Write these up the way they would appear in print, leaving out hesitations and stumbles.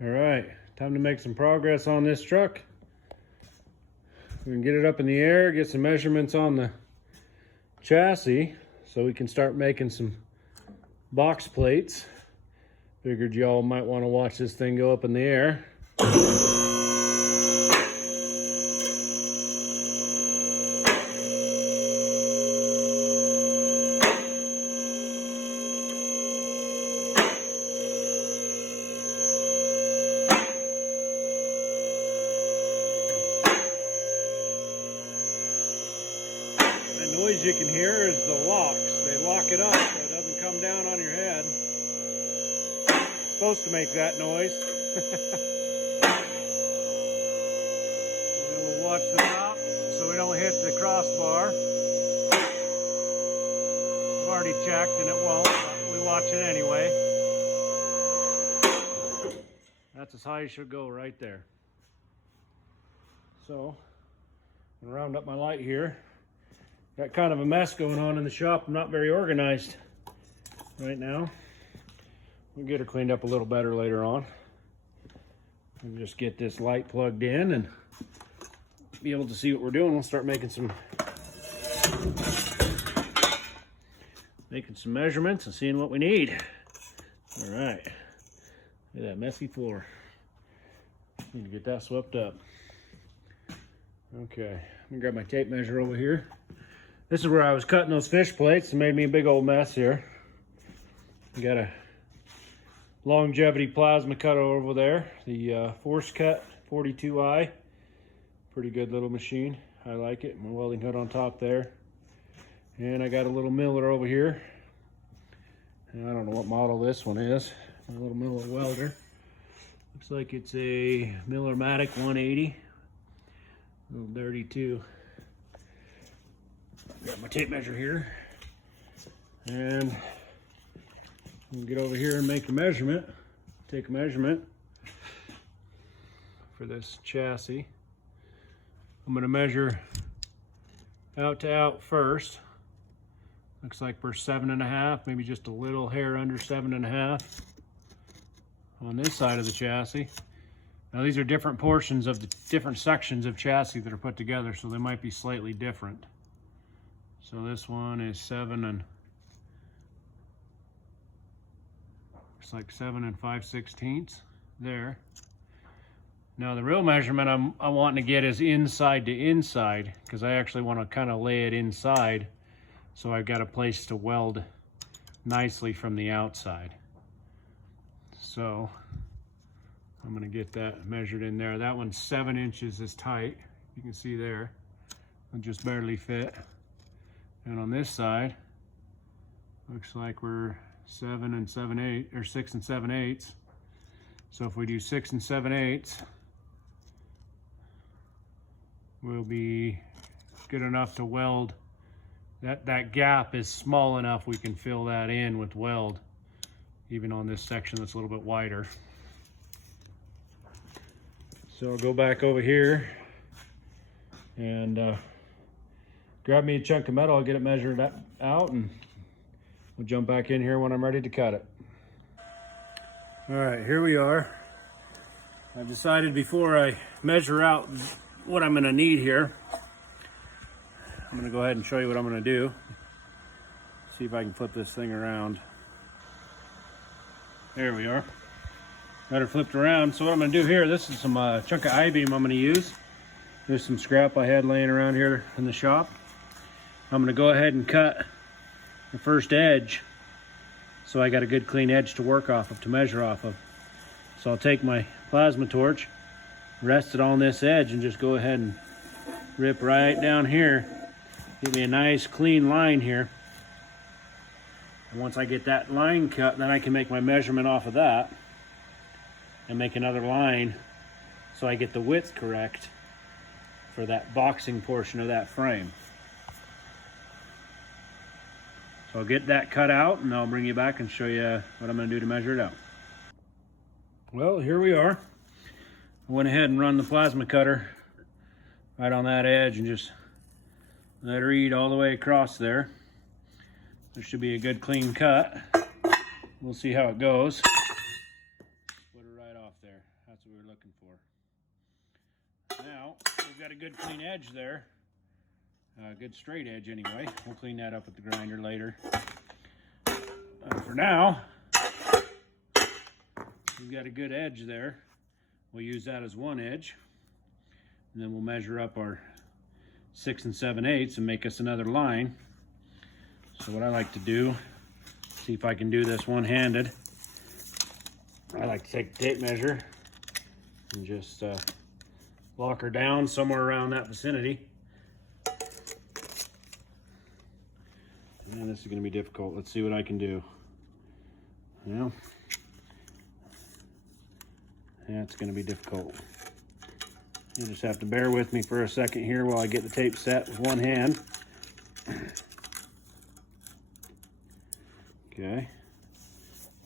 All right, time to make some progress on this truck. We can get it up in the air, get some measurements on the chassis so we can start making some box plates. Figured y'all might want to watch this thing go up in the air. The noise you can hear is the locks. They lock it up so it doesn't come down on your head. It's supposed to make that noise. We'll watch the top so we don't hit the crossbar. I've already checked and it won't, but we watch it anyway. That's as high as it should go right there. So, I'm gonna round up my light here. Got kind of a mess going on in the shop. I'm not very organized right now. We'll get her cleaned up a little better later on. And just get this light plugged in and be able to see what we're doing. We'll start making some measurements and seeing what we need. All right, look at that messy floor. Need to get that swept up. Okay, I'm gonna grab my tape measure over here. This is where I was cutting those fish plates and made me a big old mess here. Got a longevity plasma cutter over there, the Force Cut 42i. Pretty good little machine. I like it. My welding hood on top there. And I got a little Miller over here. And I don't know what model this one is. My little Miller welder. Looks like it's a Miller-Matic 180. A little dirty too. Got my tape measure here, and we'll get over here and make a measurement. Take a measurement for this chassis. I'm going to measure out to out first. Looks like we're 7.5, maybe just a little hair under 7.5 on this side of the chassis. Now these are different portions of the different sections of chassis that are put together, so they might be slightly different. So this one is 7 and looks like 7 5/16 there. Now the real measurement I'm wanting to get is inside to inside, because I actually want to kind of lay it inside so I've got a place to weld nicely from the outside. So I'm going to get that measured in there. That one's 7 inches is tight. You can see there. It'll just barely fit. And on this side, looks like we're 7 7/8 or 6 7/8. So if we do 6 7/8, we'll be good enough to weld. That gap is small enough we can fill that in with weld, even on this section that's a little bit wider. So I'll go back over here and grab me a chunk of metal. I'll get it measured out and we'll jump back in here when I'm ready to cut it. All right, here we are. I've decided before I measure out what I'm gonna need here, I'm gonna go ahead and show you what I'm gonna do. See if I can flip this thing around. There we are. Got her flipped around. So what I'm gonna do here, this is some chunk of I-beam I'm gonna use. There's some scrap I had laying around here in the shop. I'm gonna go ahead and cut the first edge so I got a good clean edge to work off of, to measure off of. So I'll take my plasma torch, rest it on this edge, and just go ahead and rip right down here. Get me a nice clean line here. And once I get that line cut, then I can make my measurement off of that and make another line so I get the width correct for that boxing portion of that frame. So I'll get that cut out and I'll bring you back and show you what I'm going to do to measure it out. Well, here we are. I went ahead and run the plasma cutter right on that edge and just let her eat all the way across there. There should be a good clean cut. We'll see how it goes. Put her right off there. That's what we were looking for. Now, we've got a good clean edge there. Good straight edge anyway. We'll clean that up with the grinder later. For now, we've got a good edge there. We'll use that as one edge. And then we'll measure up our 6 7/8 and make us another line. So what I like to do, see if I can do this one-handed. I like to take a tape measure and just lock her down somewhere around that vicinity. And this is going to be difficult. Let's see what I can do. Well, yeah, it's going to be difficult. You just have to bear with me for a second here while I get the tape set with one hand. Okay.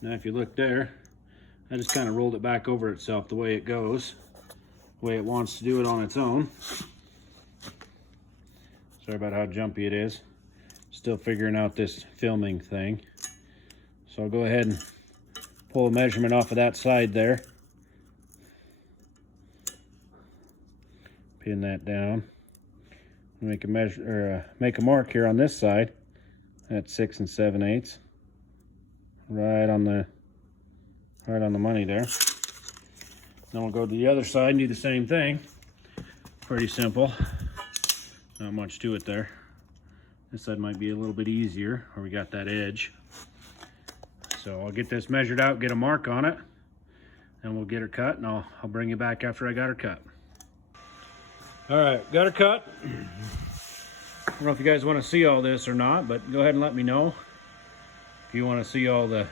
Now if you look there, I just kind of rolled it back over itself the way it goes, the way it wants to do it on its own. Sorry about how jumpy it is. Still figuring out this filming thing. So I'll go ahead and pull a measurement off of that side there. Pin that down. Make a measure, or make a mark here on this side. That's 6 7/8. Right on the money there. Then we'll go to the other side and do the same thing. Pretty simple. Not much to it there. This side might be a little bit easier, where we got that edge. So I'll get this measured out, get a mark on it, and we'll get her cut, and I'll bring you back after I got her cut. All right, got her cut. I don't know if you guys want to see all this or not, but go ahead and let me know if you want to see all the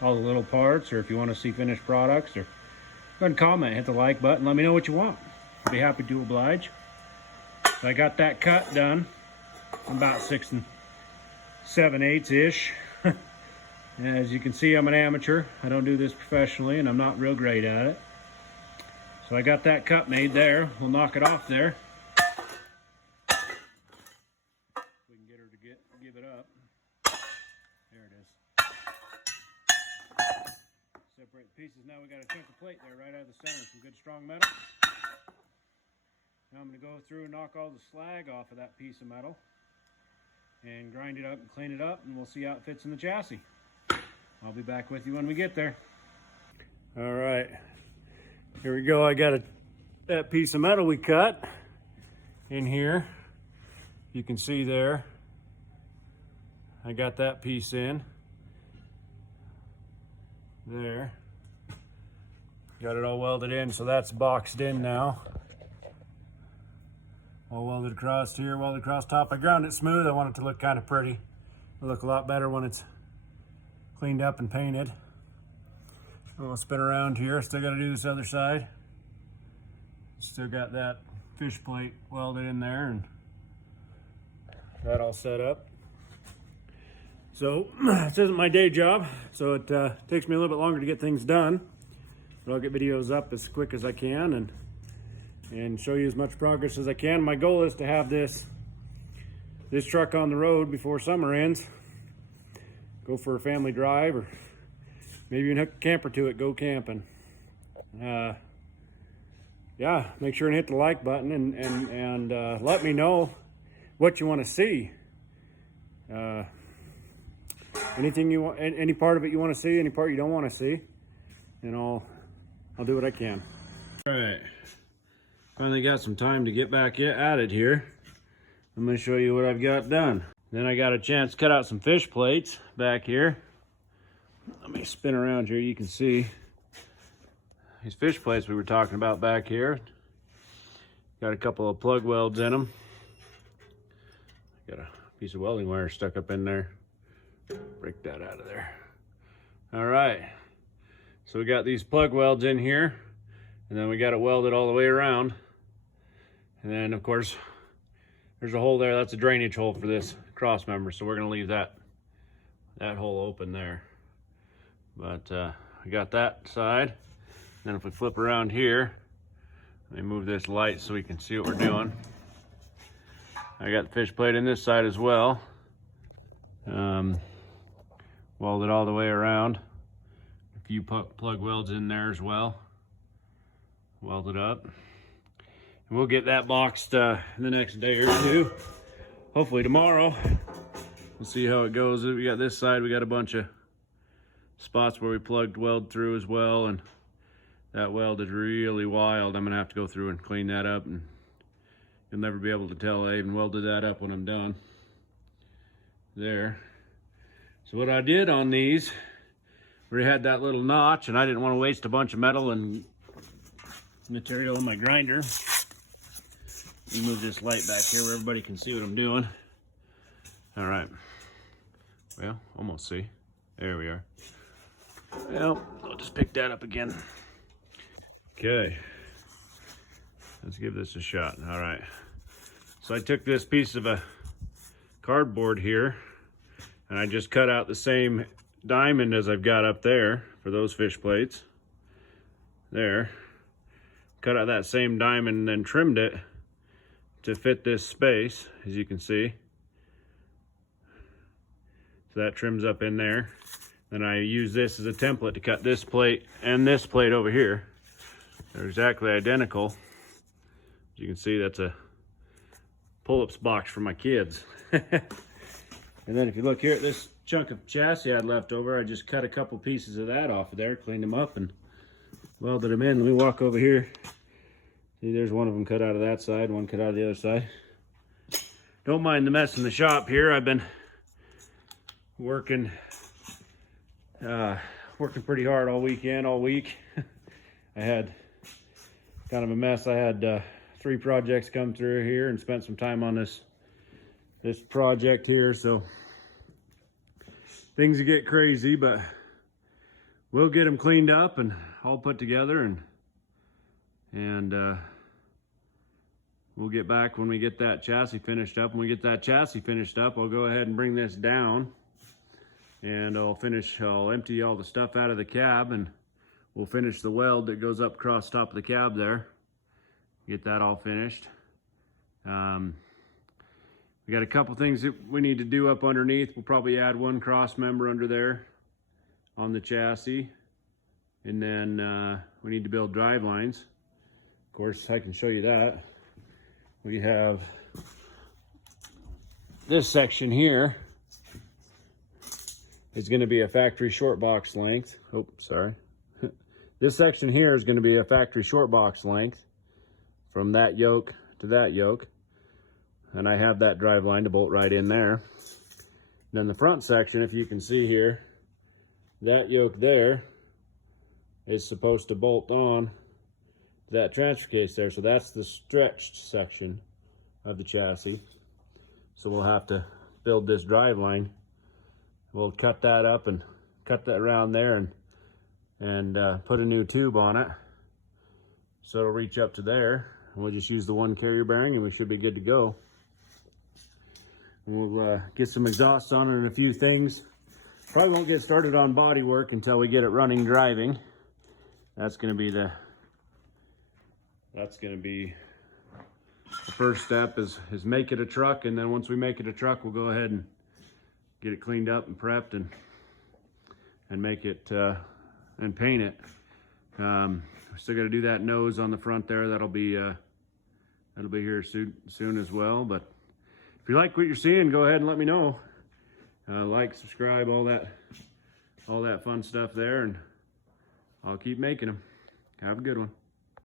little parts, or if you want to see finished products, or go ahead and comment, hit the like button, let me know what you want. I'll be happy to oblige. So I got that cut done. I'm about 6 7/8-ish. As you can see, I'm an amateur. I don't do this professionally, and I'm not real great at it. So I got that cut made there. We'll knock it off there. We can get her to give it up. There it is. Separate the pieces. Now we got a chunk of plate there right out of the center. Some good strong metal. Now I'm going to go through and knock all the slag off of that piece of metal and grind it up and clean it up, and we'll see how it fits in the chassis. I'll be back with you when we get there. All right, here we go. I got that piece of metal we cut in here. You can see there, I got that piece in there. Got it all welded in, so that's boxed in now. All welded across here, welded across top. I ground it smooth. I want it to look kind of pretty. It'll look a lot better when it's cleaned up and painted. We'll spin around here. Still got to do this other side. Still got that fish plate welded in there, and that all set up. So this isn't my day job, so it takes me a little bit longer to get things done. But I'll get videos up as quick as I can and show you as much progress as I can. My goal is to have this truck on the road before summer ends. Go for a family drive, or maybe even hook a camper to it, go camping. Yeah, make sure and hit the like button and let me know what you want to see. Anything you want, any part of it you want to see, any part you don't want to see, and I'll do what I can. All right, finally got some time to get back at it here. I'm going to show you what I've got done. Then I got a chance to cut out some fish plates back here. Let me spin around here. You can see these fish plates we were talking about back here. Got a couple of plug welds in them. Got a piece of welding wire stuck up in there. Break that out of there. All right. So we got these plug welds in here, and then we got it welded all the way around. And then of course, there's a hole there. That's a drainage hole for this cross member, so we're going to leave that hole open there. But we got that side. Then if we flip around here, let me move this light so we can see what we're doing. I got the fish plate in this side as well. Welded all the way around. A few plug welds in there as well. Welded up. And we'll get that boxed in the next day or two. Hopefully tomorrow. We'll see how it goes. We got this side, we got a bunch of spots where we plugged weld through as well, and that weld is really wild. I'm gonna have to go through and clean that up, and you'll never be able to tell I even welded that up when I'm done. There. So what I did on these, we had that little notch, and I didn't want to waste a bunch of metal and material in my grinder. Let me move this light back here where everybody can see what I'm doing. All right. Well, almost see. There we are. Well, I'll just pick that up again. Okay. Let's give this a shot. All right. So I took this piece of a cardboard here, and I just cut out the same diamond as I've got up there for those fish plates. There. Cut out that same diamond and then trimmed it to fit this space, as you can see. So that trims up in there. Then I use this as a template to cut this plate and this plate over here. They're exactly identical. As you can see, that's a pull-ups box for my kids. And then if you look here at this chunk of chassis I had left over, I just cut a couple pieces of that off of there, cleaned them up, and welded them in. Let me walk over here. See, there's one of them cut out of that side, one cut out of the other side. Don't mind the mess in the shop here. I've been working pretty hard all weekend, all week. I had kind of a mess. I had 3 projects come through here and spent some time on this project here, so things get crazy, but we'll get them cleaned up and all put together, and we'll get back when we get that chassis finished up. When we get that chassis finished up, I'll go ahead and bring this down, and I'll empty all the stuff out of the cab, and we'll finish the weld that goes up across the top of the cab there. Get that all finished. We got a couple things that we need to do up underneath. We'll probably add one cross member under there on the chassis. And then we need to build drive lines. Of course, I can show you that. We have this section here is going to be a factory short box length. Oh, sorry. This section here is going to be a factory short box length from that yoke to that yoke. And I have that drive line to bolt right in there. Then the front section, if you can see here, that yoke there is supposed to bolt on to that transfer case there. So that's the stretched section of the chassis. So we'll have to build this drive line. We'll cut that up and cut that around there and put a new tube on it. So it'll reach up to there. And we'll just use the one carrier bearing and we should be good to go. We'll get some exhausts on it and a few things. Probably won't get started on body work until we get it running driving. That's gonna be the first step is make it a truck, and then once we make it a truck, we'll go ahead and get it cleaned up and prepped and make it and paint it. We still got to do that nose on the front there. That'll be here soon as well. But if you like what you're seeing, go ahead and let me know. Like, subscribe, all that fun stuff there, and I'll keep making them. Have a good one.